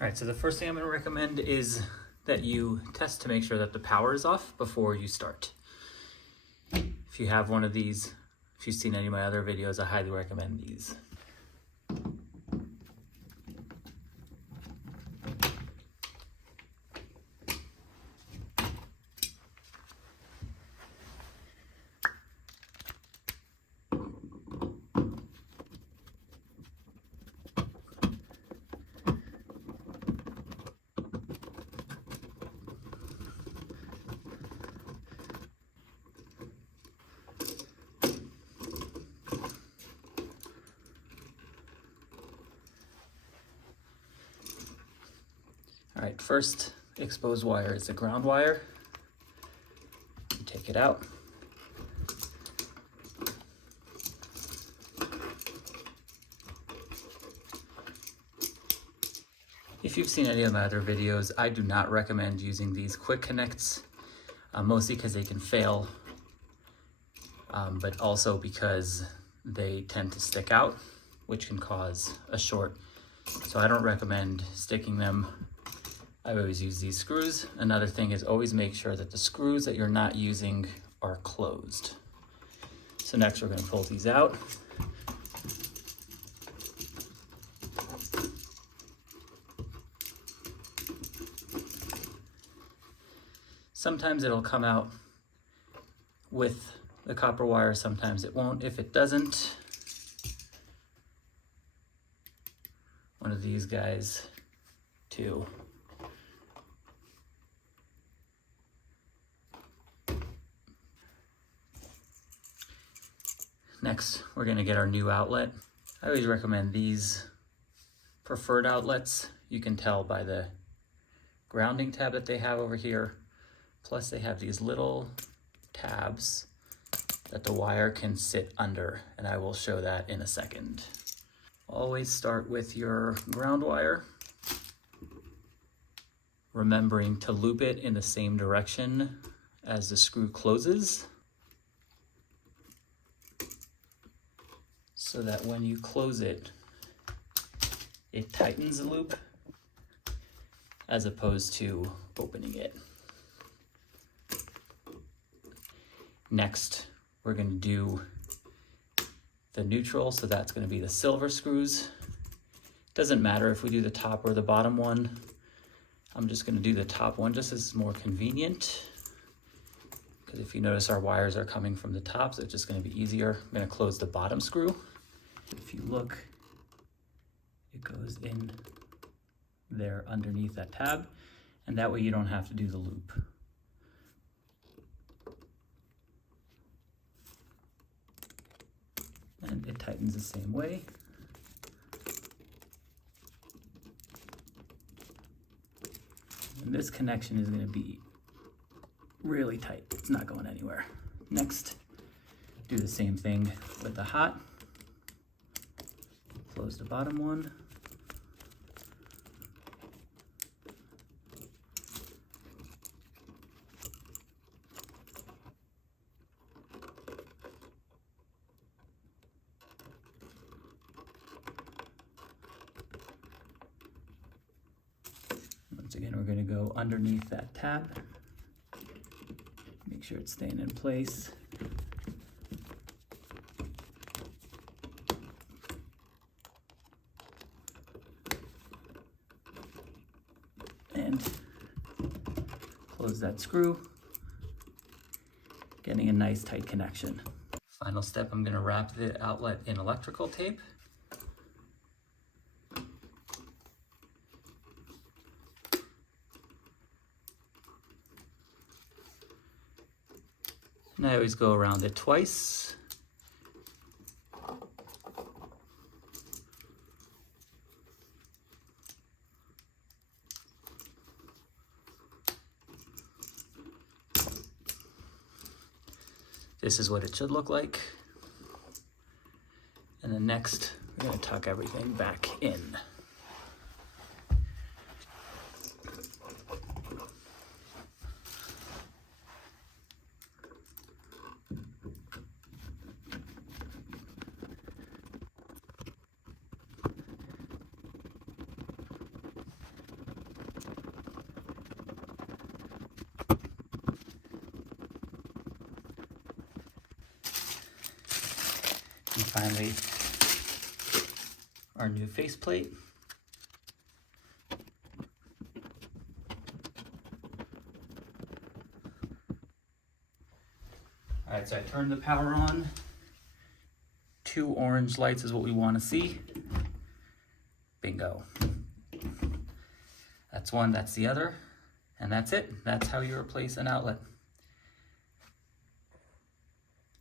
All right, so the first thing I'm going to recommend is that you test to make sure that the power is off before you start. If you have one of these, if you've seen any of my other videos, I highly recommend these. All right, first exposed wire is the ground wire. You take it out. If you've seen any of my other videos, I do not recommend using these quick connects, mostly because they can fail, but also because they tend to stick out, which can cause a short. So I don't recommend sticking them. I always use these screws. Another thing is always make sure that the screws that you're not using are closed. So next we're going to pull these out. Sometimes it'll come out with the copper wire, sometimes it won't. If it doesn't, one of these guys too. Next, we're going to get our new outlet. I always recommend these preferred outlets. You can tell by the grounding tab that they have over here. Plus they have these little tabs that the wire can sit under, and I will show that in a second. Always start with your ground wire, remembering to loop it in the same direction as the screw closes, so that when you close it, it tightens the loop as opposed to opening it. Next, we're going to do the neutral, so that's going to be the silver screws. Doesn't matter if we do the top or the bottom one. I'm just going to do the top one just as it's more convenient, because if you notice our wires are coming from the top, so it's just going to be easier. I'm going to close the bottom screw. If you look, it goes in there underneath that tab, and that way you don't have to do the loop. And it tightens the same way. And this connection is going to be really tight. It's not going anywhere. Next, do the same thing with the hot. Close the bottom one. Once again, we're going to go underneath that tab. Make sure it's staying in place. And close that screw, getting a nice tight connection. Final step, I'm going to wrap the outlet in electrical tape. And I always go around it twice. This is what it should look like. And then next, we're going to tuck everything back in. finally, our new faceplate. All right, so I turned the power on. 2 orange lights is what we want to see. Bingo. That's one, that's the other, and that's it. That's how you replace an outlet.